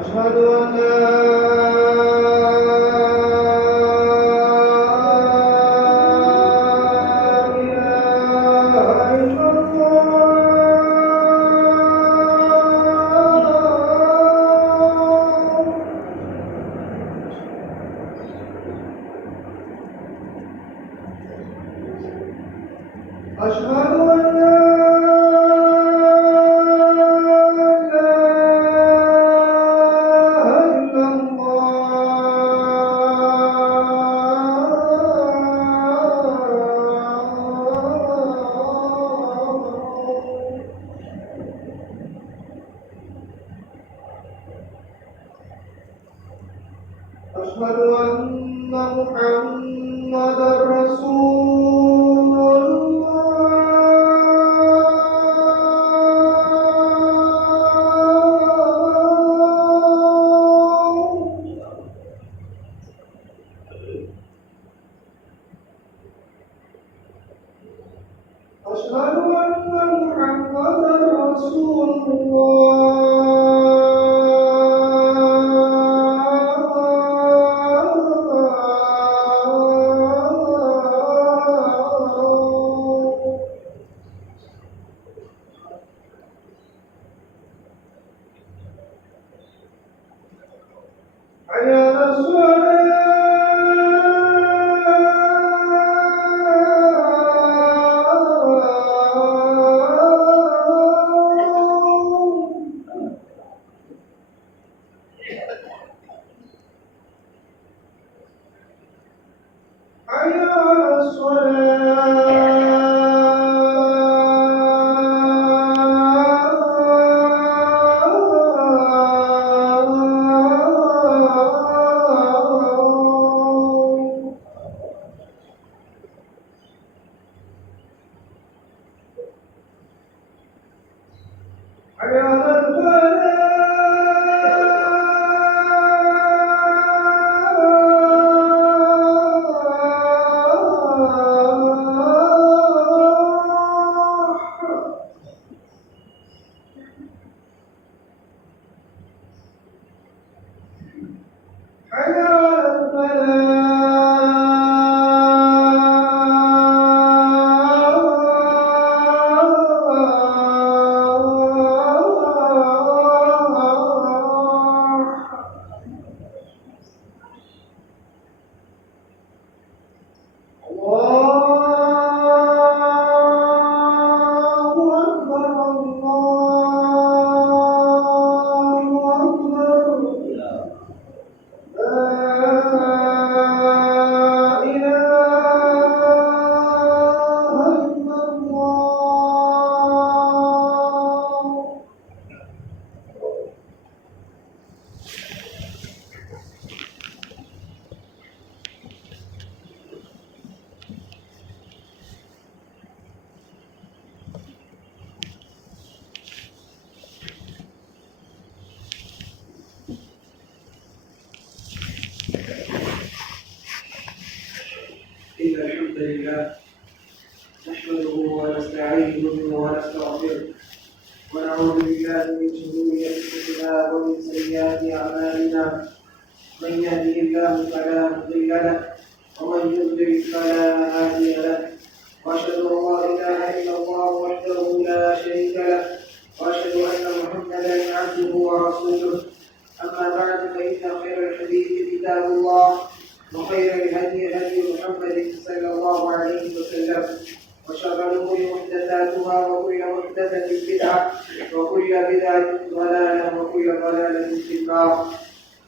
أشهد أن لا أشهد أن أشهد أن محمدًا رسول الله. أشهد أن محمدًا رسول الله. حي على الصلاة. حي على الصلاة. حي على الفلاح. حي على الفلاح. إن الحمد لله نحمده ونستعينه ونستغفره ونعوذ بالله من شرور أنفسنا ومن سيئات أعمالنا. من يهده الله فلا مضل له ومن يضلل فلا هادي له. وأشهد أن لا إله إلا الله وحده لا شريك له وأشهد أن محمدًا عبده ورسوله. أما بعد فإن خير الحديث كتاب الله وخير الهدي هدي محمد صلى الله عليه وسلم وشر الأمور محدثاتها وكل محدثة بدعة وكل بدعة ضلالة وكل ضلالة في النار.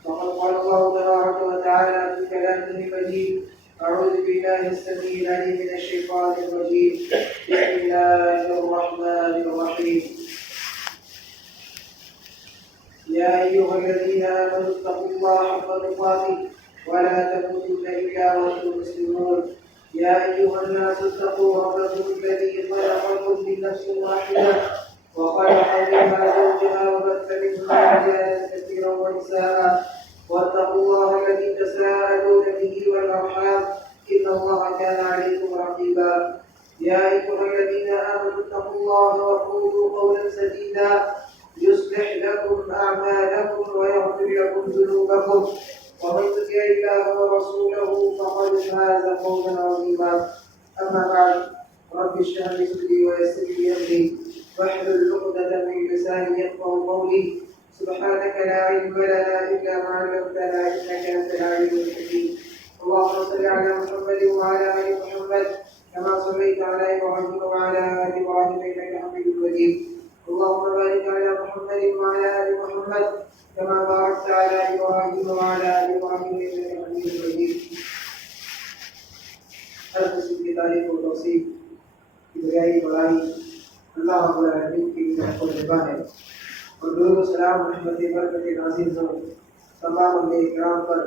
وقد قال الله تبارك وتعالى في كلامه المجيد: أعوذ بالله السميع العليم من الشيطان الرجيم. بسم الله الرحمن الرحيم. يا أيها الذين آمنوا اتقوا الله حق تقاته ولا تموتن إلا وأنتم مسلمون. يا أيها الناس اتقوا ربكم الذي خلقكم من نفس واحدة وخلق منها زوجها وبث منهما رجالا كثيرا ونساء واتقوا الله الذي تساءلون به والأرحام إن الله كان عليكم رقيبا. يا أيها الذين آمنوا اتقوا الله وقولوا قولا سديدا يصلح لكم أعمالكم ويغفر لكم ذنوبكم ومن يطع الله ورسوله فقد فاز فوزا عظيما. أما بعد، رب اشرح لي صدري ويسر لي أمري واحلل عقدة من لساني يفقهوا قولي. سبحانك لا علم لنا إلا ما علمتنا إنك أنت العليم الحكيم. اللهم صل على محمد وعلى آل محمد كما صليت على إبراهيم وعلى آل إبراهيم إنك حميد مجيد. اللهم بارك على محمد وعلى آل محمد كما باركت على إبراهيم وعلى آل إبراهيم إنك حميد مجيد. ہر قسم کی تعریف و توصیف کبریائی بڑائی اللہ رب العالمین کی طرف نگاہ ہے، اور درود و سلام رحمت برکت نازل ہو تمام انبیاء کرام پر،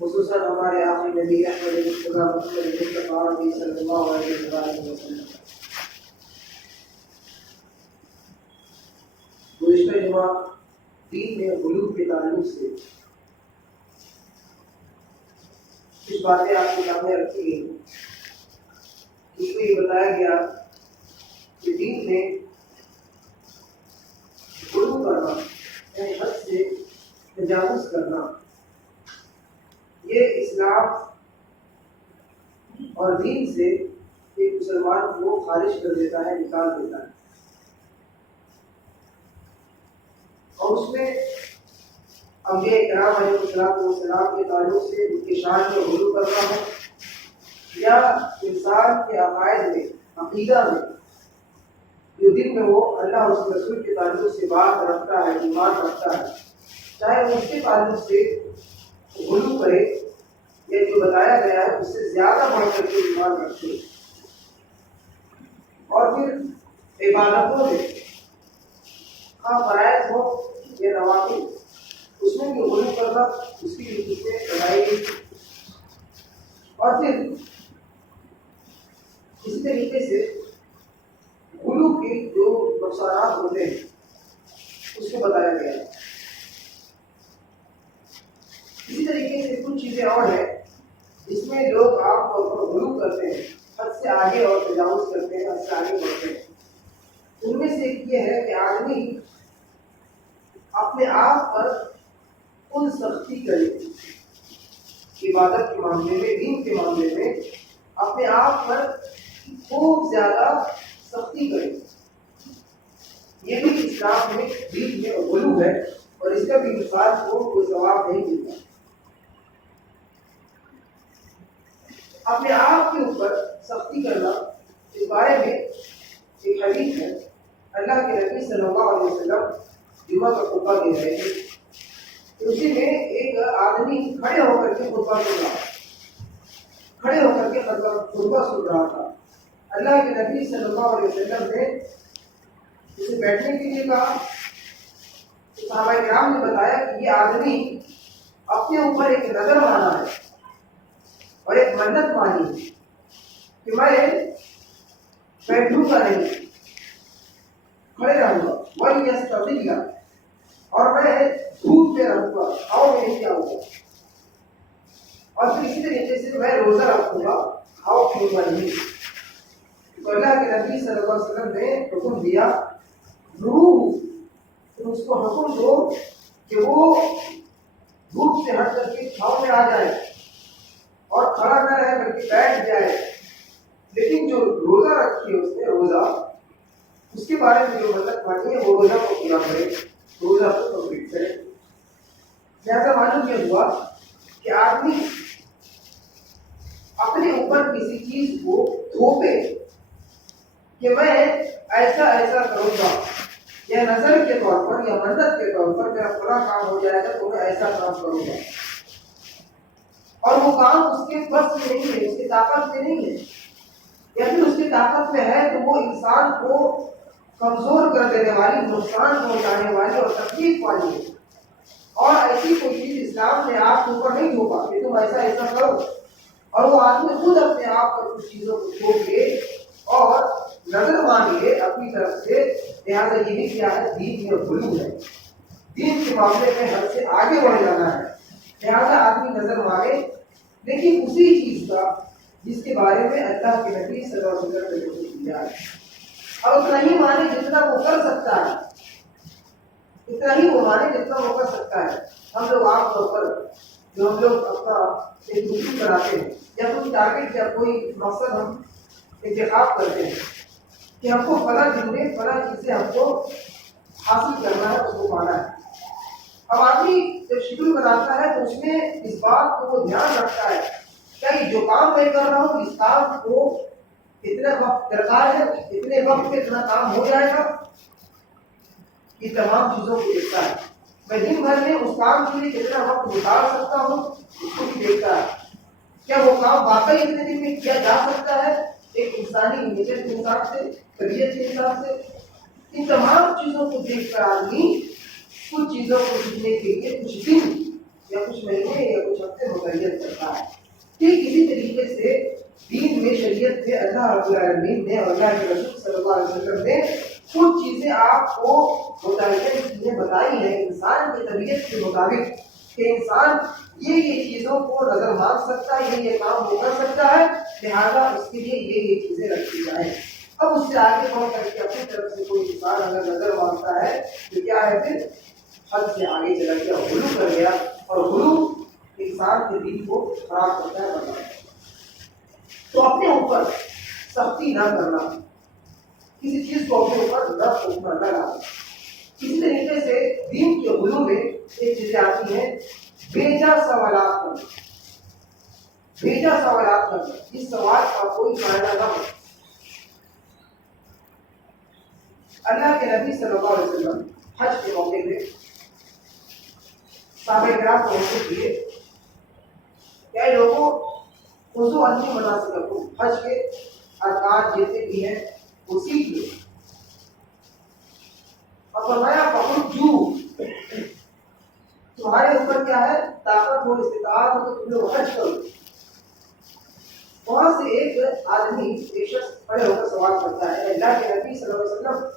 خصوصاً ہمارے آخری نبی احمد مصطفیٰ محمد مصطفیٰ صلی اللہ علیہ وسلم. گزشتہ جمعہ دین میں غلو کے تعلق سے کچھ باتیں آپ کے سامنے رکھی گئی. اس میں یہ بتایا گیا کہ دین میں غلو کرنا یعنی حد سے تجاوز کرنا یہ اسلام اور دین سے ایک مسلمان کو خارج کر دیتا ہے، نکال دیتا ہے. اور اس میں انبیاء کرام علیہ السلام کے تعلق سے ان کی شان میں غلو کرنا ہو یا انسان کے عقائد میں، عقیدہ میں، جو دل میں وہ اللہ اور اس کے رسول کے تعلق سے بات رکھتا ہے، ایمان رکھتا ہے، چاہے وہ اس کے تعلق سے غلو کرے یا جو بتایا گیا ہے اس سے زیادہ بڑھ کر کے ایمان رکھے. اور پھر عبادتوں میں ہاں فرائض ہو یا نوافل، اس میں بھی غلو کرنا اس کی حدود میں بتائی گئی. اور پھر اسی طریقے سے غلو کے جو نقصانات ہوتے ہیں اس کو بتایا گیا. اسی طریقے سے کچھ چیزیں اور ہیں جس میں لوگ عام طور پر غلو کرتے ہیں، حد سے آگے اور تجاوز کرتے ہیں، حد سے آگے بڑھتے ہیں. ان میں سے ایک یہ ہے کہ آدمی اپنے آپ پر ان سختی کرے، عبادت کے معاملے میں، دین کے معاملے میں اپنے آپ پر خوب زیادہ سختی کرے. یہ بھی اسلام میں دین میں غلو ہے، اور اس کا بھی انسان کو کوئی ثواب نہیں ملتا. اپنے آپ کے اوپر سختی کرنا، اس بارے میں ایک حدیث ہے. اللہ کے نبی صلی اللہ علیہ وسلم جمعہ کا خطبہ دے رہے تھے، اسی میں ایک آدمی کھڑے ہو کر کے خطبہ سن رہا کھڑے ہو کر کے خطبہ سن رہا تھا. اللہ کے نبی صلی اللہ علیہ وسلم نے اسے بیٹھنے کے لیے کہا. صحابہ کرام نے بتایا کہ یہ آدمی اپنے اوپر ایک نظر مانا ہے اور ایک منت مانی ہے کہ میں بیٹھوں گا نہیں، کھڑے رہوں گا، وَلْيَسْتَظِلَّ، اور میں دھوپ میں رہوں گا، ہوا میں نہیں آؤں گا. اور پھر اسی طریقے سے میں روزہ رکھوں گا، کھاؤ پیوں گا نہیں. تو اللہ کے نبی صلی اللہ علیہ وسلم نے حکم دیا، ضرور تم اس کو حکم دو کہ وہ دھوپ سے ہٹ کر کے چھاؤں میں آ جائے اور کھڑا نہ رہے بلکہ بیٹھ جائے. لیکن جو روزہ رکھی ہے اس نے روزہ، اس کے بارے میں جو مطلب مانی ہے وہ روزہ کو پورا کرے، روزہ کو کمپلیٹ کرے. لہٰذا معلوم یہ ہوا کہ آدمی اپنے اوپر کسی چیز کو تھوپے کہ میں ایسا ایسا کروں گا، یا نظر کے طور پر یا مدد کے طور پر میرا پورا کام ہو جائے گا تو میں ایسا کام کروں گا، اور وہ کام اس کے بس میں نہیں ہے، اس کی طاقت میں نہیں ہے، یا پھر اس کی طاقت میں ہے تو وہ انسان کو کمزور کر دینے والی، نقصان پہنچانے والی اور تکلیف والی ہے، اور ایسی کوئی چیز اسلام نے آپ کے اوپر نہیں تھوپا کہ تم ایسا ایسا کرو، اور وہ آدمی خود اپنے آپ پر کچھ چیزوں کو تھوپ لے اور نظر مانگے اپنی طرف سے، لہٰذا یہ بھی کیا ہے، دین میں غلو ہے، دین کے معاملے میں حد سے آگے بڑھ جانا ہے، لہٰذا آدمی نظر مانگے لیکن اسی چیز کا جس کے بارے میں اللہ کے نبی صلی اللہ علیہ وسلم نے کیا ہے، اور اتنا ہی مانے جتنا وہ کر سکتا ہے، اتنا ہی وہ مانے جتنا وہ کر سکتا ہے۔ ہم لوگ عام طور پر جو ہم لوگ اپنا ایک روٹین بناتے ہیں یا کوئی ٹارگیٹ یا کوئی مقصد ہم انتخاب کرتے ہیں کہ ہم کو فلاں دن میں فلاں چیزیں ہم کو حاصل کرنا ہے، اس کو پانا ہے، اب آدمی جب شیڈول بناتا ہے تو اس میں اس بات کو وہ دھیان رکھتا ہے کہ جو کام میں کر رہا ہوں اس کام کو اتنا وقت درکار ہے، اتنے وقت میں اتنا کام ہو جائے گا، یہ تمام چیزوں کو دیکھتا ہے۔ میں دن بھر میں اس کام کے لیے کتنا وقت نکال سکتا ہوں اس کو بھی دیکھتا ہے، کیا وہ کام واقعی اتنے دن میں کیا جا سکتا ہے، ایک انسانی نیچر کے حساب سے، طبیعت کے حساب سے، ان تمام چیزوں کو دیکھ کر آدمی کچھ چیزوں کو سیکھنے کے لیے کچھ دن یا کچھ مہینے یا کچھ ہفتے مقرر کرتا ہے۔ ٹھیک اسی طریقے سے دین میں، شریعت میں اللہ رب العالمین نے اور اللہ کے رسول صلی اللہ علیہ وسلم نے کچھ چیزیں آپ کو متعین چیزیں بتائی ہیں انسان کی طبیعت کے مطابق کہ انسان یہ چیزوں کو نظر مانگ سکتا ہے، یہ کام وہ کر سکتا ہے، لہٰذا اس کے لیے یہ چیزیں رکھی جائیں۔ اب اس سے آگے بڑھ کر کے اپنی طرف سے کوئی انسان اگر نظر مانگتا ہے تو کیا ہے، پھر حد سے آگے چلا گیا، غلو کر گیا، اور غلو انسان کے دل کو خراب کرتا ہے، بناتا ہے۔ تو اپنے اوپر سختی نہ کرنا، کسی چیز کو اپنے اوپر نہ تھوپنا، نہ ڈالنا۔ اسی طریقے سے دین کے غلو میں ایک چیزیں آتی ہیں، بیجا سوالات کرنا، بیجا سوالات کرنا، اس سوال کا کوئی فائدہ نہ ہو۔ اللہ کے نبی صلی اللہ علیہ وسلم حج کے موقع پہ صحابہ کرام کو حکم دیے کہ اے لوگوں، خذوا عنی مناسککم، حج کے ارکان جتنے بھی ہیں وہ سیکھ لو، اور فرمایا فحجوا، تمہارے اوپر کیا ہے، طاقت ہو، استطاعت ہو تو تم لوگ حج کرو۔ وہاں سے ایک آدمی، ایک شخص کھڑے ہو کر سوال کرتا ہے، اللہ کے نبی صلی اللہ علیہ وسلم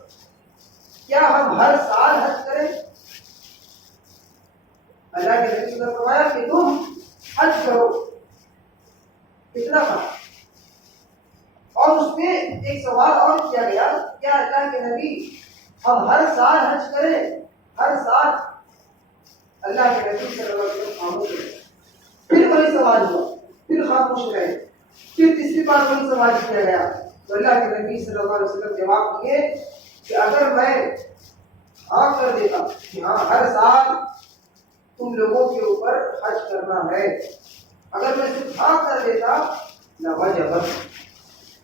کیا ہم ہر سال حج کریں؟ اللہ کے نبی صلی اللہ علیہ وسلم نے فرمایا کہ تم حج کرو، اتنا تھا۔ اور اس میں ایک سوال اور کیا گیا، کیا اللہ کے نبی ہم ہر سال حج کریں؟ ہر سال؟ اللہ کے نبی صلی اللہ علیہ وسلم خاموش رہے، پھر وہی سوال ہوا، پھر خاموش رہے، پھر تیسری بار وہی سوال کیا گیا، تو اللہ کے نبی صلی اللہ علیہ وسلم جواب دیے کہ اگر میں ہاں کر دیتا کہ ہاں ہر سال تم لوگوں کے اوپر حج کرنا ہے، اگر میں صرف ہاں کر دیتا لوجبت،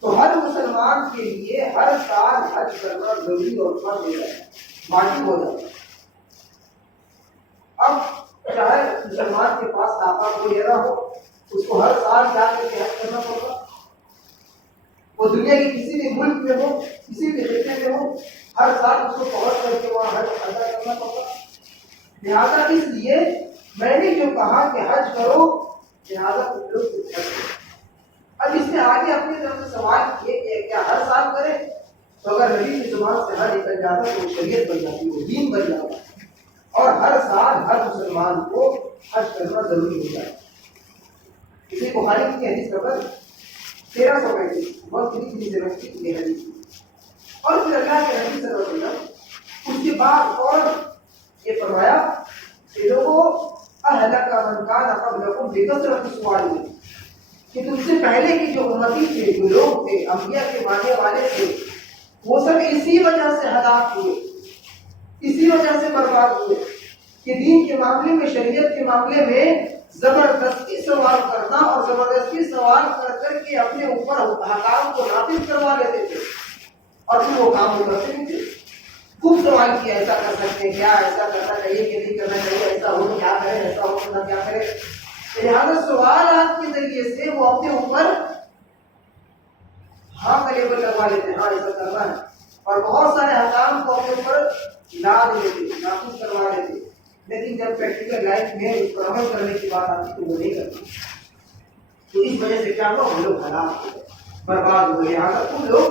تو ہر مسلمان کے لیے ہر سال حج کرنا ضروری اور فرض ہو جاتا، واجب ہو جاتا۔ اب چاہے مسلمان کے پاس طاقت ہو یا نہ ہو، اس کو ہر سال جا کر کے حج کرنا پڑتا، وہ دنیا کے کسی بھی ملک میں ہو، کسی بھی خطے میں ہو، ہر سال اس کو پہنچ کر کے وہاں حج ادا کرنا پڑتا۔ لہٰذا اس لیے میں نے جو کہا کہ حج کرو، لہٰذا تم لوگ حج کرو۔ اب اس نے آگے اپنی طرف سے سوال کیے کہ کیا ہر سال کرے؟ تو اگر نبی کی زبان سے ہر نکل جاتا تو وہ شریعت بن جاتی، وہ دین بن جاتا، اور ہر سال ہر مسلمان کو حج کرنا ضروری ہوتا ہے۔ اسی بخاری کی حدیث نمبر 1335 بہت بڑی سے رکھتی یہ حدیث۔ اور پھر اللہ کے نبی صلی اللہ علیہ وسلم اس کے بعد اور یہ فرمایا کہ لوگوں اہلک من کان قبلکم بکثرۃ السؤال، کہ تم سے پہلے کی جو امتی تھے، جو لوگ تھے، انبیاء کے ماننے والے تھے، وہ سب اسی وجہ سے ہلاک ہوئے، اسی وجہ سے برباد ہوئے کہ دین کے معاملے میں، شریعت کے معاملے میں زبردستی سوال کرنا اور زبردستی سوال کر کر کے اپنے اوپر احکام کو نافذ کروا لیتے تھے اور پھر وہ کام کرتے نہیں تھے. خوب سوال کیا ایسا کر سکتے ہیں کیا، ایسا کرنا چاہیے کہ نہیں کرنا چاہیے، ایسا ہو کیا کرے، ایسا ہو تو کیا کرے. لہٰذا سوالات کے ذریعے سے وہ اپنے اوپر ہاں کا لیبل لگوا لیتے ہیں، ہاں ایسا کرنا ہے، اور بہت سارے احکام کو اپنے اوپر لاد لیتے، نافذ کروا لیتے. لیکن جب پریکٹیکل لائف میں اس پر عمل کرنے کی بات آتی تو وہ نہیں کرتے. تو اس وجہ سے کیا ہوا، ہم لوگ ہلاک ہو گئے، برباد ہو گئے. لہٰذا تم لوگ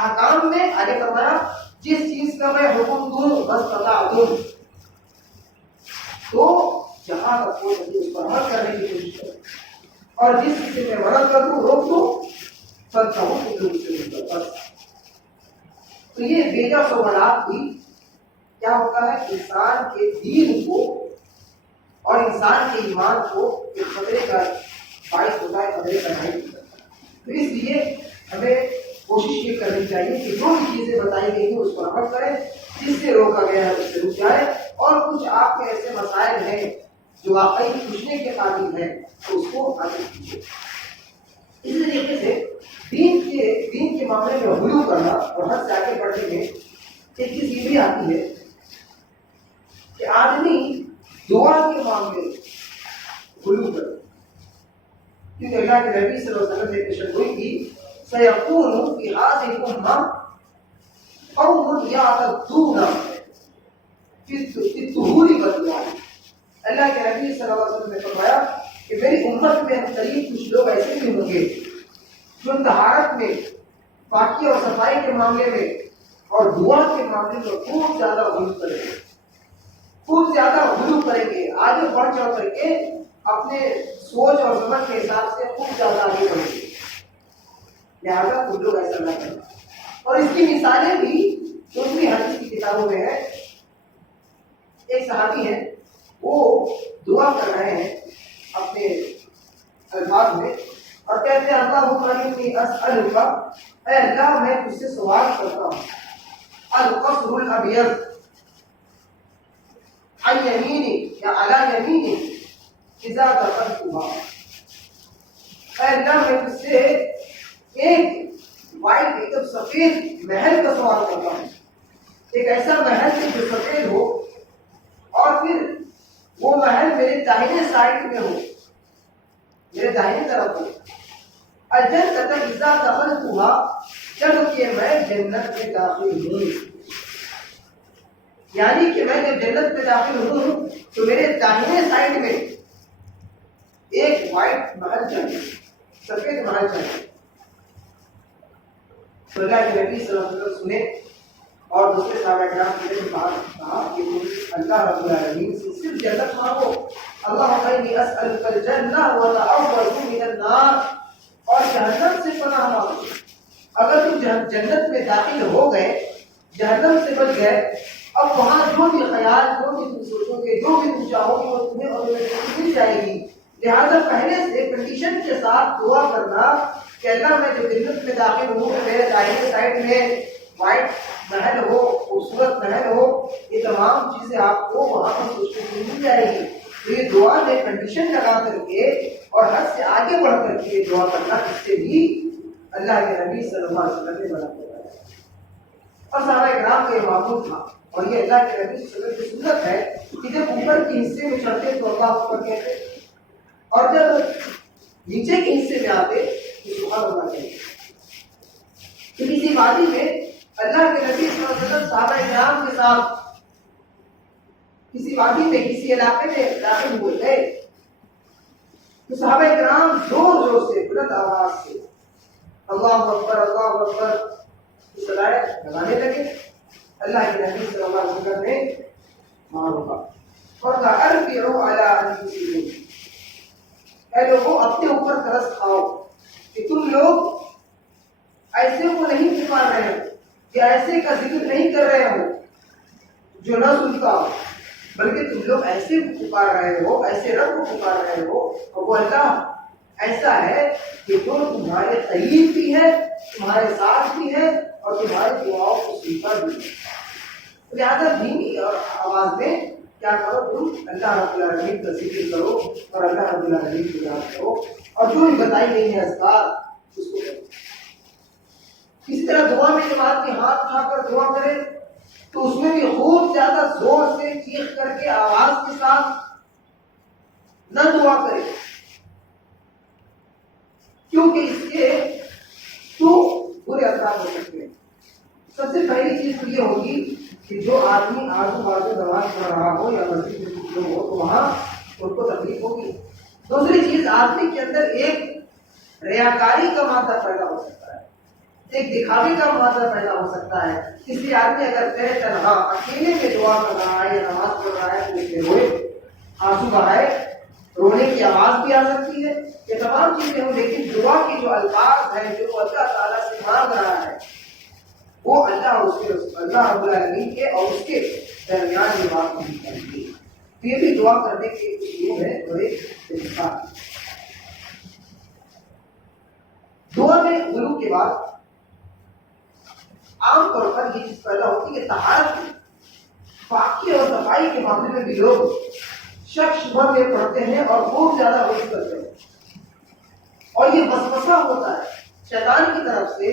احکام میں آگے فرمایا جس چیز کا میں حکم دوں بس پتا دوں، تو جہاں تک کوئی اس پر عمل کرنے کی کوشش کرے، اور جس چیز سے میں منع کر دوں، روک دوں، سچ ہوں کہ لوگ سے نہیں کرتا. تو یہ بیجا سوالات بھی کیا ہوتا ہے، انسان کے دین کو اور انسان کے ایمان کو ایک خطرے کا باعث ہوتا ہے، خطرے کا باعث ہوتا ہے. تو اس لیے ہمیں کوشش یہ کرنی چاہیے کہ جو بھی چیزیں بتائی گئی ہیں اس پر عمل کریں، جس سے روکا گیا ہے اس سے رک جائے. اور کچھ آپ کے ایسے مسائل ہیں جو واقعی پوچھنے کے قابل ہیں تو اس کو حاصل کیجیے. اس طریقے سے دین کے معاملے میں غلو کرنا اور حد سے آگے بڑھنے میں ایک چیز یہ بھی آتی ہے کہ آدمی دعا کے معاملے میں غلو کرے. کیونکہ اللہ کے نبی صلی اللہ علیہ وسلم نے پیشن گوئی کی سَيَكُونُ فِي هَذِهِ الْأُمَّةِ قَوْمٌ يَعْتَدُّونَ فِي الطُّهُورِ وَالدُّعَاءِ. اللہ کے نبی صلی اللہ علیہ وسلم نے فرمایا کہ میری امت میں قریب کچھ لوگ ایسے بھی ہوں گے جو طہارت میں، پاکی اور صفائی کے معاملے میں اور دعا کے معاملے میں خوب زیادہ غلو کریں گے، خوب زیادہ غلو کریں گے، آگے بڑھ چڑھ کر کے اپنے سوچ اور سمجھ کے حساب سے خوب زیادہ آگے بڑھیں گے. لہٰذا تم لوگ ایسا نہ کریں. اور اس کی مثالیں بھی دوسری حدیث کی کتابوں میں ہے. ایک صحابی ہے، وہ دعا کر رہے ہیں اپنے الفاظ میں اور کہتے ہیں اللہم انی اسألک، اے اللہ میں تجھ سے سوال کرتا ہوں، القصر الابیض عن یمینی یا علی یمینی اذا دخلتها. اے اللہ میں تجھ سے ایک وائٹ ایک سفید محل کا سوال کرتا ہوں، ایک ایسا محل جو سفید ہو اور پھر وہ محل میرے داہنے سائڈ میں ہو، میرے داہنے طرف ہو. الجنت اذا دخلتها، جب کہ میں جنت میں داخل ہوں، یعنی کہ میں جب جنت میں داخل ہوں تو میرے داہنے سائڈ میں ایک وائٹ محل چاہیے، سفید محل چاہیے. تو اللہ کے نبی صلی اللہ علیہ وسلم سنے اور دوسرے صحابہ کرام نے کہا کہ اللہ رب العالمین سے صرف جنت مانگو. اللہم انی اسألک الجنہ وتعوذ من النار، اور جہنم سے پناہ مانگو. اگر تم جنت میں داخل ہو گئے، جہنم سے بچ گئے، اب وہاں جو بھی خیال، جو بھی تم سوچو گے، جو بھی تم چاہو گے وہ تمہیں اور مل جائے گی. لہٰذا پہلے سے کنڈیشن کے ساتھ دعا کرنا کہ اللہ میں جب جنت میں داخل ہوں کہ میرے دائیں سائڈ میں وائٹ محل ہو، خوبصورت محل ہو، یہ تمام چیزیں آپ کو وہاں پر سوچنے کو مل جائے گی. تو یہ دعا میں کنڈیشن لگا کر کے اور حد سے آگے بڑھ کر کے دعا کرنا، اس سے بھی اللہ کے نبی صلی اللہ علیہ وسلم نے منع کیا ہے. اور صحابہ کرام کا یہ معمول تھا، اور یہ اللہ کے نبی صلی اللہ علیہ وسلم کی سنت ہے کہ جب اوپر کے حصے میں چڑھتے تو اللہ اکبر کہتے، اور جب نیچے کے حصے میں آتے تو سبحان اللہ کہتے. تو کسی وادی میں اللہ کے نبی صلی اللہ علیہ وسلم صحابہ کرام کے ساتھ کسی وادی میں، کسی علاقے میں داخل ہوئے گئے تو صحابہ کرام زور زور سے بلند آواز سے اللہ اکبر اللہ اکبر کی صدائیں لگانے لگے. اللہ کے نبی صلی اللہ علیہ وسلم نے معروفہ اور کہا اربعوا علی انفسکم، اے لوگوں اپنے اوپر ترس کھاؤ کہ تم لوگ ایسے کو نہیں پکار رہے ہو، یا ایسے کا ذکر نہیں کر رہے ہو جو نہ سنتا ہو، بلکہ تم لوگ ایسے پکار رہے ہو، ایسے رب کو پکار رہے ہو، اور وہ اللہ ایسا ہے کہ جو تمہارے قریب بھی ہے، تمہارے ساتھ بھی ہے، اور تمہاری دعاؤں کو سنتا بھی ہے. لہٰذا دھیمی اور آواز میں کیا کرو تم اللہ رب العالمین کا ذکر کرو اور اللہ رب العالمین کو یاد کرو اور جو بھی بتائی گئی ہے اذکار اس کو کرو. اسی طرح دعا میں جب آدمی ہاتھ اٹھا کر دعا کرے تو اس میں بھی خوب زیادہ زور سے چیخ کر کے آواز کے ساتھ نہ دعا کرے، کیونکہ اس کے تو برے اثرات ہو سکتے ہیں. سب سے پہلی چیز تو یہ ہوگی کہ جو آدمی آزو بازو نماز پڑھ رہا ہو یا مسجد میں کچھ لوگ ہو تو وہاں ان کو تکلیف ہوگی. دوسری چیز، آدمی کے اندر ایک ریاکاری کا مادہ پیدا ہو سکتا ہے، ایک دکھاوے کا مادہ پیدا ہو سکتا ہے. اس لیے آدمی اگر تیرے تنہا اکیلے میں دعا کر رہا ہے یا نماز پڑھ رہا ہے تو اس میں روئے، آنسو بہائے، رونے کی آواز بھی آ سکتی ہے. یہ تمام چیزیں ہوں، لیکن دعا کے جو الفاظ ہیں جو اللہ تعالیٰ سے مانگ رہا ہے وہ اللہ اور اس کے اللہ رب العالمین کے اور اس کے درمیان یہ بات نہیں کرتی. تو یہ بھی دعا کرنے کے لیے ہے اور ایک طریقہ. دعا میں غلو کے بعد عام طور پر یہ چیز پیدا ہوتی ہے کہ طہارت پاکی اور صفائی کے معاملے میں بھی لوگ شک شبہ میں پڑھتے ہیں اور خوب زیادہ غلو کرتے ہیں. اور یہ وسوسہ ہوتا ہے شیطان کی طرف سے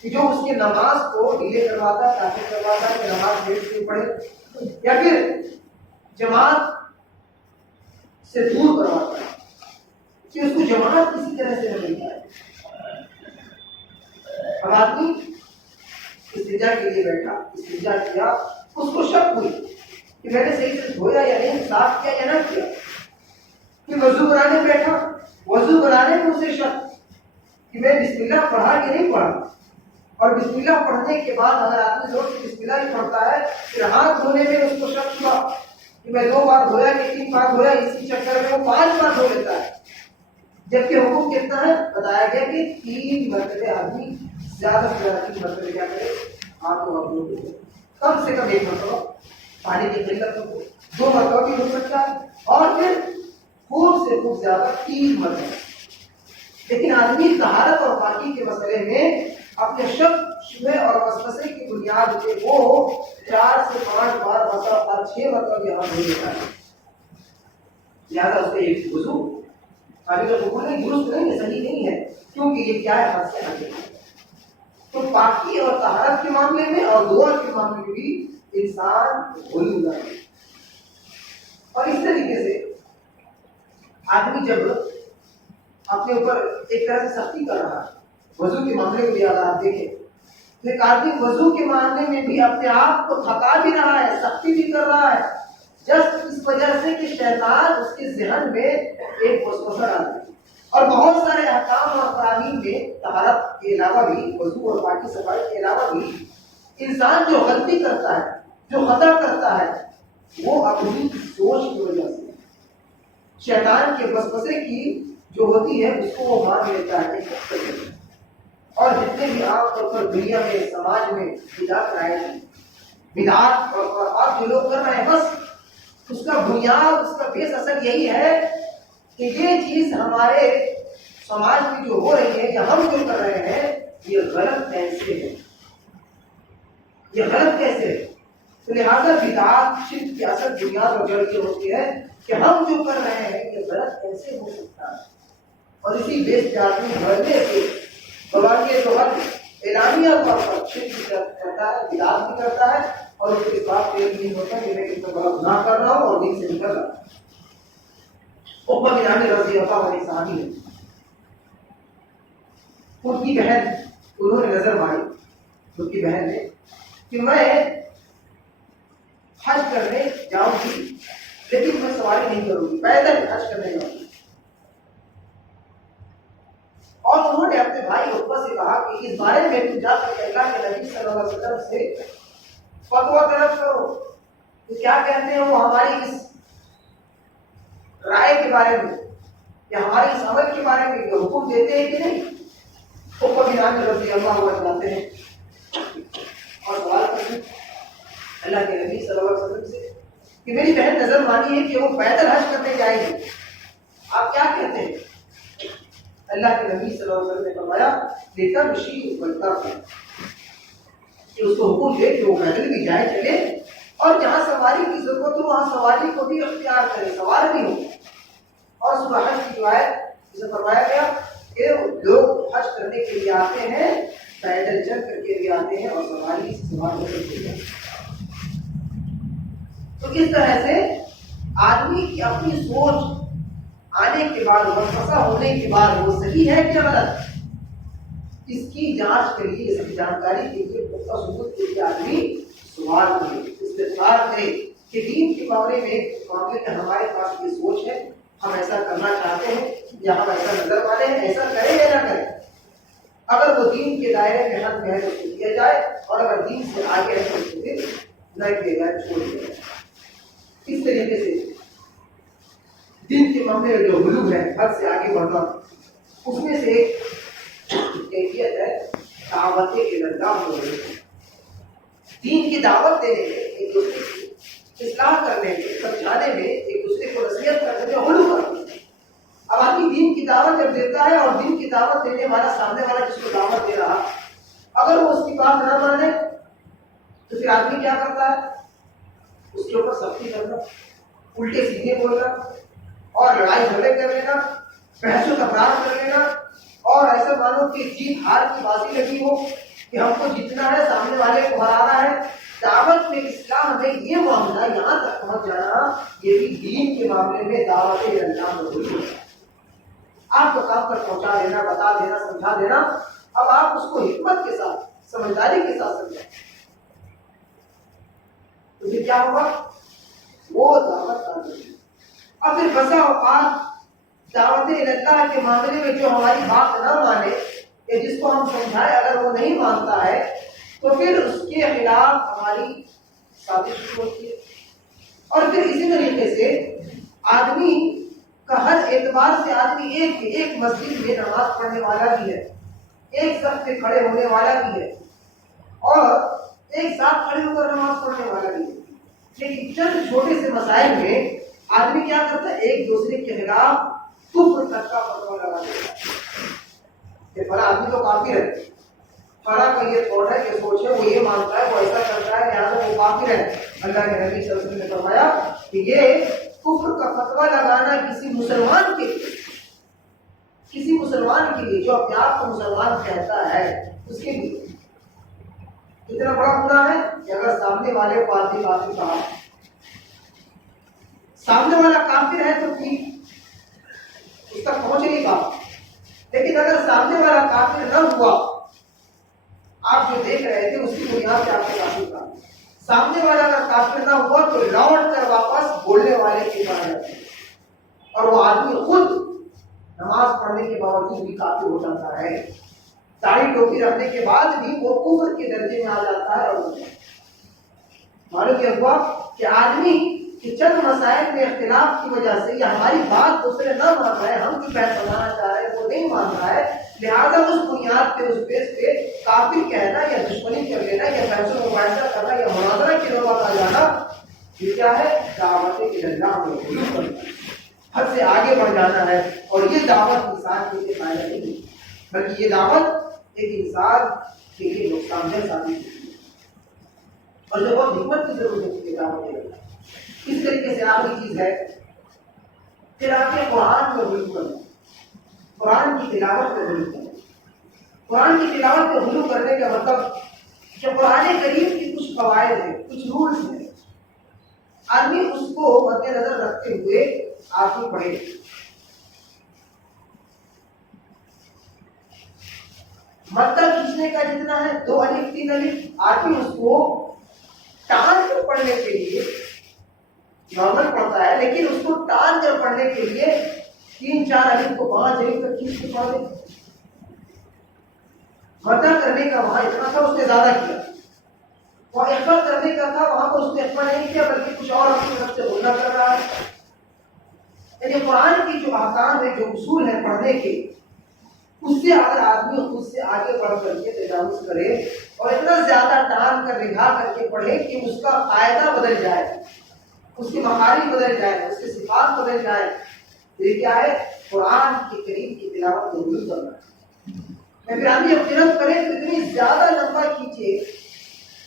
کہ جو اس کی نماز کو ڈیلے کرواتا ہے، تاخیر کرواتا ہے کہ نماز دیر سے پڑھے یا پھر جماعت سے دور کرواتا ہے کہ اس کو جماعت کسی طرح سے نہ مل پائے. اب آدمی استنجا کے لیے بیٹھا، استنجا کیا، اس کو شک ہوئی کہ میں نے صحیح سے دھویا یا نہیں، صاف کیا یا نہ کیا. پھر وضو کرانے بیٹھا، وضو کرانے میں اسے شک کہ میں بسم اللہ پڑھا کہ نہیں پڑھا. اور بسم اللہ پڑھنے کے بعد اگر آدمی زور سے بسم اللہ ہی پڑھتا ہے پھر ہاتھ دھونے میں اس کو شک ہوا کہ میں 2 بار دھویا کہ 3 بار دھویا، اسی چکر میں وہ 5 بار دھو لیتا ہے. جبکہ حکم کتنا ہے بتایا گیا کہ 3 مرتبہ آدمی زیادہ سے زیادہ 3 مرتبہ کیا کرے، ہاتھ اور دھو دے. کم سے کم 1 مرتبہ پانی کے قلت کو 2 مرتبہ بھی ہو سکتا ہے اور پھر خوب سے خوب زیادہ 3 مرتبہ. لیکن آدمی طہارت اور پاکی کے مسئلے میں اپنے شک شبہ اور وسوسے کی بنیاد پہ وہ 4 سے 5 بار اور 6 مرتبہ یہاں دھو لیتا ہے. لہٰذا اس کے ایک وضو قابل قبول نہیں، درست نہیں ہے، صحیح نہیں ہے، کیونکہ یہ کیا ہے حد سے آگے. تو پاکی اور طہارت کے معاملے میں اور دعا کے معاملے میں بھی انسان غلو نہ کرے. اور اس طریقے سے آدمی جب اپنے اوپر ایک طرح سے سختی کر رہا ہے وضو کے معاملے میں بھی آپ دیکھیں تو ایک آدمی وضو کے معاملے میں بھی اپنے آپ کو تھکا بھی رہا ہے، سختی بھی کر رہا ہے، جسٹ اس وجہ سے کہ شیطان اس کے ذہن میں ایک وسوسہ ڈالتا ہے. اور بہت سارے احکام اور قوانین میں طہارت کے علاوہ بھی، وضو اور پاکی صفائی کے علاوہ بھی، انسان جو غلطی کرتا ہے، جو خطا کرتا ہے، وہ اپنی سوچ کی وجہ سے شیطان کے وسوسے کی جو ہوتی ہے اس کو وہ مان لیتا ہے. اور جتنے بھی عام طور پر دنیا میں سماج میں بدعت لائے ہیں، بدعات اور خرافات جو لوگ کر رہے ہیں، بس اس کا بنیاد، اس کا بیس اصل یہی ہے کہ یہ چیز ہمارے سماج میں جو ہو رہی ہے یا ہم جو کر رہے ہیں یہ غلط کیسے ہے، یہ غلط کیسے ہے. تو لہٰذا بدعات شرک کی اصل بنیاد اور جڑ یہ ہوتی ہے کہ ہم جو کر رہے ہیں یہ غلط کیسے ہو سکتا ہے. اور اسی بیس پہ آدمی بڑھنے سے بواقع تو حد اعلانیہ طور پر شرک کرتا ہے، بدعات بھی کرتا ہے اور اس کے بعد یہ نہیں ہوتا کہ میں کتنا بڑا گناہ کر رہا ہوں اور دین سے نکل رہا ہوں. عقبہ بن عامر رضی اللہ عنہ صحابی ہے، ان کی بہن، انہوں نے نظر ماری ان کی بہن نے کہ میں حج کرنے جاؤں گی لیکن میں سواری نہیں کروں گی، پیدل حج کرنے جاؤں گی. اور انہوں نے اپنے بھائی عقبہ سے کہا کہ اس بارے میں تم جا کر کے اللہ کے نبی صلی اللہ علیہ وسلم سے فتویٰ طلب کرو کہ کیا کہتے ہیں وہ ہماری اس رائے کے بارے میں یا ہماری اس عمل کے بارے میں حکم دیتے ہیں کہ نہیں. عقبہ بن عامر رضی اللہ عنہ جاتے ہیں اور سوال کرتے ہیں اللہ کے نبی صلی اللہ علیہ وسلم سے کہ میری بہن نظر مانی ہے کہ وہ پیدل حج کرنے جائے گی، آپ کیا کہتے ہیں؟ اللہ کے نبی صلی اللہ علیہ وسلم نے فرمایا دیتا مشی بلتا ہے کہ اس کو حکم دے کہ وہ پیدل بھی جائے چلے اور جہاں سواری کی ضرورت ہو وہاں سواری کو بھی اختیار کرے، سوار بھی ہو۔ اور سورہ حج کی جو آیت جسے فرمایا گیا کہ لوگ حج کرنے کے لیے آتے ہیں، پیدل چل کر کے بھی آتے ہیں اور سواری سوار ہو کر کے۔ تو اس طرح سے آدمی کی اپنی سوچ آنے کے بعد، وسوسہ ہونے کے بعد وہ صحیح ہے کہ غلط، اس کی جانچ کے لیے، اس کی جانکاری کے لیے، پختہ ثبوت کے لیے آدمی سوال کرے، استفسار کرے کہ دین کے معاملے میں ہمارے پاس یہ سوچ ہے، ہم ایسا کرنا چاہتے ہیں یا ہم ایسا نظر والے ہیں، ایسا کریں یا نہ کریں۔ اگر وہ دین کے دائرے میں حد میں ہے تو اس کو کیا جائے، اور اگر دین سے آگے ہے تو اس کو پھر نہ کیا جائے، چھوڑ دیا جائے۔ اس طریقے سے دین کے معاملے میں جو غلو ہے، حد سے آگے بڑھنا، اس میں سے ایک کیفیت ہے دعوت اللہ ہو رہی ہے۔ دین کی دعوت دینے میں، ایک دوسرے کی اصلاح کرنے میں، سمجھانے میں، ایک دوسرے کو نصیحت کرنے میں غلو کرنا۔ اب آدمی دین کی دعوت جب دیتا ہے اور دین کی دعوت دینے والا، سامنے والا جس کو دعوت دے رہا، اگر وہ اس کی بات نہ مانے تو پھر آدمی کیا کرتا ہے؟ اس کے اوپر سختی کرنا، الٹے سیدھے بولنا اور لڑائی جھگڑے کر لینا، بحث و تکرار کر لینا، اور ایسا مانو کہ جیت ہار کی بازی لگی ہو کہ ہم کو جیتنا ہے، سامنے والے کو ہرانا ہے۔ دعوت میں اسلام میں یہ معاملہ یہاں تک پہنچ جانا، یہ بھی دین کے معاملے میں دعوت اللہ میں ہوئی ہے۔ آپ کو کام پر پہنچا دینا، بتا دینا، سمجھا دینا، اب آپ اس کو حکمت کے ساتھ، سمجھداری کے ساتھ سمجھائیں تو پھر کیا ہوگا؟ وہ دعوت آ جائے۔ اب پھر بسا اوقات دعوت اللہ کے معاملے میں جو ہماری بات نہ مانے یا جس کو ہم سمجھائے اگر وہ نہیں مانتا ہے تو پھر اس کے خلاف ہماری سازش شروع ہوتی ہے۔ اور پھر اسی طریقے سے آدمی کا ہر اعتبار سے آدمی ایک مسجد میں نماز پڑھنے والا بھی ہے، ایک صف پہ کھڑے ہونے والا بھی ہے، اور ایک ساتھ کھڑے ہو کر نماز پڑھنے والا بھی ہے، لیکن چند چھوٹے سے مسائل میں آدمی کیا کرتا ہے؟ ایک دوسرے کے خلاف کفر تک کا فتویٰ لگا دیتا ہے کہ فلاں آدمی تو کافر ہے، فلاں کا یہ تھوٹ ہے، یہ سوچ ہے، وہ یہ مانتا ہے، وہ ایسا کرتا ہے، لہٰذا وہ کافر ہے۔ اللہ کے نبی صلی اللہ علیہ وسلم نے فرمایا کہ یہ کفر کا فتویٰ لگانا کسی مسلمان کے لیے جو اپنے آپ کو مسلمان کہتا ہے، اس کے لیے اتنا بڑا گناہ ہے کہ اگر سامنے والے کو آدمی کافر کہا، سامنے والا کافر ہے تو ٹھیک، اس تک پہنچ نہیں پا، لیکن اگر سامنے والا کافر نہ ہوا، آپ جو دیکھ رہے تھے اس کی بنیاد سے آپ کو کافر کہا، سامنے والا اگر کافر نہ ہوا تو لوٹ کر واپس بولنے والے کے پاس جاتے ہیں، اور وہ آدمی خود نماز پڑھنے کے باوجود بھی کافر ہو جاتا ہے، داڑھی ٹوپی رکھنے کے بعد بھی وہ کفر کے درجے میں آ جاتا ہے۔ اور معلوم یہ ہوا کہ آدمی کہ چند مسائل میں اختلاف کی وجہ سے یا ہماری بات دوسرے نہ مان رہا ہے، ہم جو بحث بنانا چاہ رہے ہیں وہ نہیں مان رہا ہے، لہٰذا اس بنیاد پہ، اس بیس پہ کافر کہنا یا دشمنی کر لینا یا بحث و مباحثہ کرنا یا مناظرہ کی نوبت آ جانا، یہ کیا ہے؟ دعوت اللہ میں غلو کرنا، حد سے آگے بڑھ جانا ہے۔ اور یہ دعوت انسان کے لیے فائدہ نہیں، بلکہ یہ دعوت ایک انسان کے لیے نقصان دہ ثابت ہوتی ہے، اور جو بہت حکمت کی ضرورت ہوتی ہے دعوت اللہ۔ اس طریقے سے آخری چیز ہے قراءت قرآن میں غلو کرنا، قرآن کی تلاوت میں غلو کرنا۔ قرآن کی تلاوت میں غلو کرنے کا مطلب کہ قرآن کریم کی کچھ قواعد ہیں، کچھ رولز ہیں، آدمی اس کو مد نظر رکھتے ہوئے آدمی پڑھے۔ مدہ کھینچنے کا جتنا ہے 2 الف 3 الف، آدمی اس کو ٹان کر پڑھنے کے لیے نارمل پڑھتا ہے، لیکن اس کو ٹان کر پڑھنے کے لیے 3-4 الف کو 5 الف تک کھینچ کے پڑھ دے۔ مدہ کرنے کا وہاں اتنا تھا، اس نے زیادہ کیا، وہاں اخفا کرنے کا تھا، وہاں پر اس نے اخفا نہیں کیا بلکہ کچھ اور اپنی طرف سے بولنا کر رہا ہے۔ یعنی قرآن کی جو احکام ہے، جو اصول ہیں پڑھنے کے، اس سے اگر آدمی خود سے آگے بڑھ کر کے تجاوز کرے اور اتنا زیادہ ٹان کر نگاہ کر کے پڑھے کہ اس کا قاعدہ بدل جائے، اس کی مخارج بدل جائے، اس کی صفات بدل جائے، یہ کیا ہے؟ قرآن کے کریم کی تلاوت کو غلو کرنا ہے۔ میں پھر آدمی اپنی رفت کرے تو اتنی زیادہ لمبا کھینچے،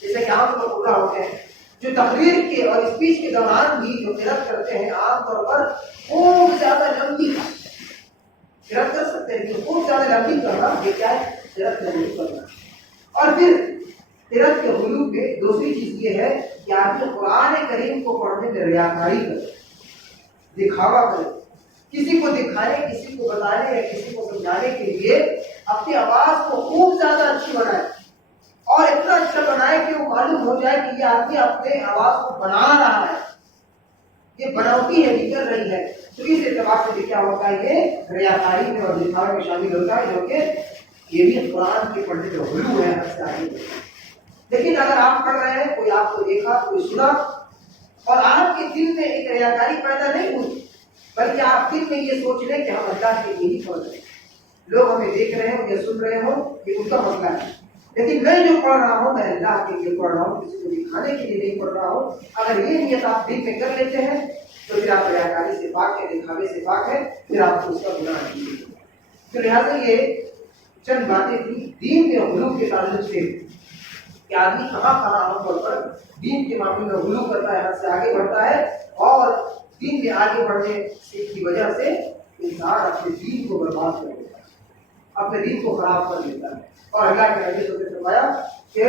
جیسے کہ ہم لوگ پورا ہوتے ہیں جو تقریر کے اور اسپیچ کے دوران بھی جو قرأت کرتے ہیں عام طور پر خوب زیادہ لمبی قرأت کر سکتے ہیں، لیکن خوب زیادہ لمبی کرنا یہ کیا ہے؟ قرأت نہیں کرنا۔ اور پھر قرأت کے غلو میں دوسری چیز یہ ہے کہ آدمی قرآن کریم کو پڑھنے میں ریاکاری کرے، دکھاوا کرے، کسی کو دکھانے، کسی کو بتانے یا کسی کو سمجھانے کے لیے اپنی آواز کو خوب زیادہ اچھی بنائے اور اتنا اچھا بنائے کہ وہ معلوم ہو جائے کہ یہ آدمی اپنے آواز کو بنا رہا ہے، یہ بناوٹی ہے، نکل رہی ہے۔ تو اس اعتبار سے کیا ہوتا ہے؟ یہ ریاکاری میں اور دکھاوے میں شامل ہوتا ہے، جو کہ یہ بھی قرآن کے پڑھنے کا غلو ہے، حد سے آگے۔ لیکن اگر آپ پڑھ رہے ہیں، کوئی آپ کو دیکھا، کوئی سنا اور آپ کے دل میں ایک ریاکاری پیدا نہیں ہوئی، بلکہ آپ دل میں یہ سوچ لیں کہ ہم اللہ کے لیے ہی پڑھ رہے ہیں، لوگ ہمیں دیکھ رہے ہوں یا سن رہے ہوں، یہ ان کا مسئلہ ہے، لیکن میں جو پڑھ رہا ہوں میں اللہ کے لیے پڑھ رہا ہوں، کسی کو دکھانے کے لیے نہیں پڑھ رہا ہوں، اگر یہ نیت آپ دل میں کر لیتے ہیں تو پھر آپ ریاکاری سے پاک ہے، دکھاوے سے پاک ہے، پھر آپ کو اس کا گناہ نہیں ہے۔ تو لہٰذا یہ چند باتیں تھیں دین کے غلو کے تعلق سے کہ آدمی کہاں کہاں عام طور پر دین کے معاملے میں غلو کرتا ہے، حد سے آگے بڑھتا ہے، اور دین میں آگے بڑھنے کی وجہ سے انسان اپنے دین کو برباد کر دیتا ہے، اپنے دین کو خراب کر دیتا ہے۔ اور اللہ کے نبی صلی اللہ علیہ وسلم نے فرمایا کہ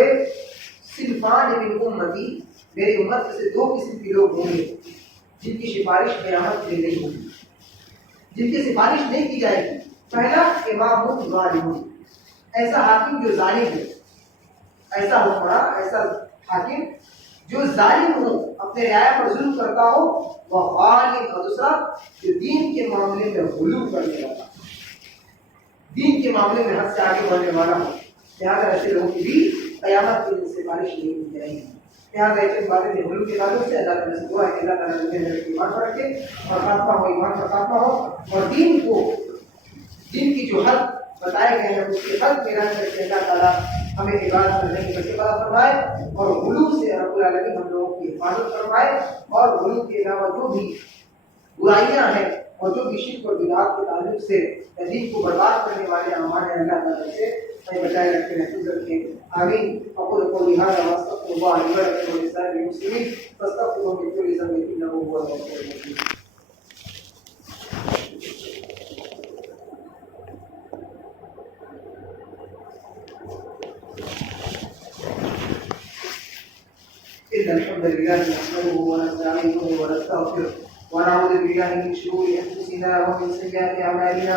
صنفان من امتی، میری امت سے دو قسم کے لوگ ہوں گے جن کی سفارش قیامت میں نہیں ہوگی، جن کی سفارش نہیں کی جائے گی۔ پہلا امام ظالم، ایسا حاکم جو ظالم ہے، ایسا حکمراں، ایسا حاکم جو ظالم ہو، اپنے رعایا پر ظلم کرتا ہو، وہ غالب، اور دوسرا جو دین کے معاملے میں غلو کرنے والا، دین کے معاملے میں حد سے آگے بڑھنے والا ہو۔ لہٰذا ایسے لوگوں کی بھی قیامت کے دن سفارش نہیں کی جائے گی۔ لہٰذا ایسے باتیں میں غلو کے تعلق سے اللہ تعالیٰ سے دعا ہے کہ اللہ تعالیٰ نے میرے ایمان پر رکھے اور خاتمہ ہو، ایمان پر خاتمہ ہو، اور دین کی جو حد بتائے گئے ہیں اس کی حد میں رہ کر کے اللہ تعالیٰ ہمیں عبادت کرنے کی توفیق عطا فرمائے، اور غلو سے رب العالمین ہم لوگوں کی حفاظت فرمائے، اور غلو کے علاوہ جو بھی برائیاں ہیں اور جو بھی شرک اور بدعات کے تعلق سے دین کو برباد کرنے والے اعمال ہیں، اللہ تعالیٰ سے ہمیں بچائے رکھے، محفوظ رکھے۔ آمین۔ اقول قولی هذا واستغفر الله لي ولكم ولسائر المسلمين فاستغفروه من كل ذنب انه هو الغفور الرحيم۔ إن الحمد لله نحمده ونستعينه ونستغفره ونعوذ بالله من شرور أنفسنا ومن سيئات أعمالنا،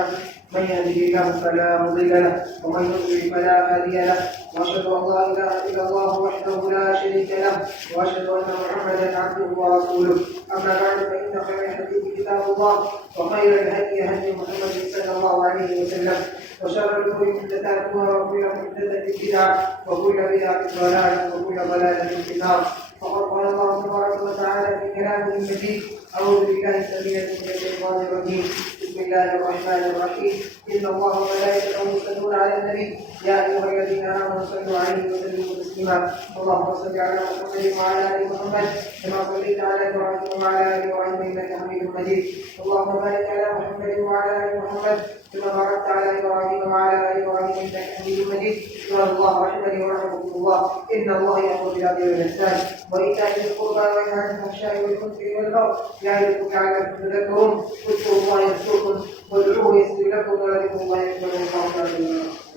من يهده الله فلا مضل له ومن يضلل فلا هادي له، وأشهد أن لا إله إلا الله وحده لا شريك له، وأشهد أن محمدا عبده ورسوله، أما بعد فإن خير الحديث كتاب الله، وخير الهدي هدي محمد صلى الله عليه وسلم، وشر الأمور محدثاتها وكل محدثة بدعة وكل بدعة ضلالة وكل ضلالة في النار۔ فقد قال الله تبارك وتعالى في كلامه المجيد: أعوذ بالله السميع العليم من الشيطان الرجيم، بسم الله الرحمن الرحيم، إن الله وملائكته يصلون على النبي يا أيها الذين آمنوا صلوا عليه وسلموا تسليما، اللهم صل على محمد وعلى آل محمد كما صليت على إبراهيم وعلى آل إبراهيم إنك حميد مجيد، اللهم بارك على محمد وعلى آل محمد كما باركت على إبراهيم وعلى آل إبراهيم إنك حميد مجيد۔ عباد الله رحمني ورحمكم الله، إن الله يأمر بالعدل والإحسان وإيتاء ذي القربى وينهى عن الفحشاء والمنكر والبغي يعظكم لعلكم تذكرون، اذكروا الله يذكركم وادعوه يستجب لكم ولذكر الله أكبر والله أكبر۔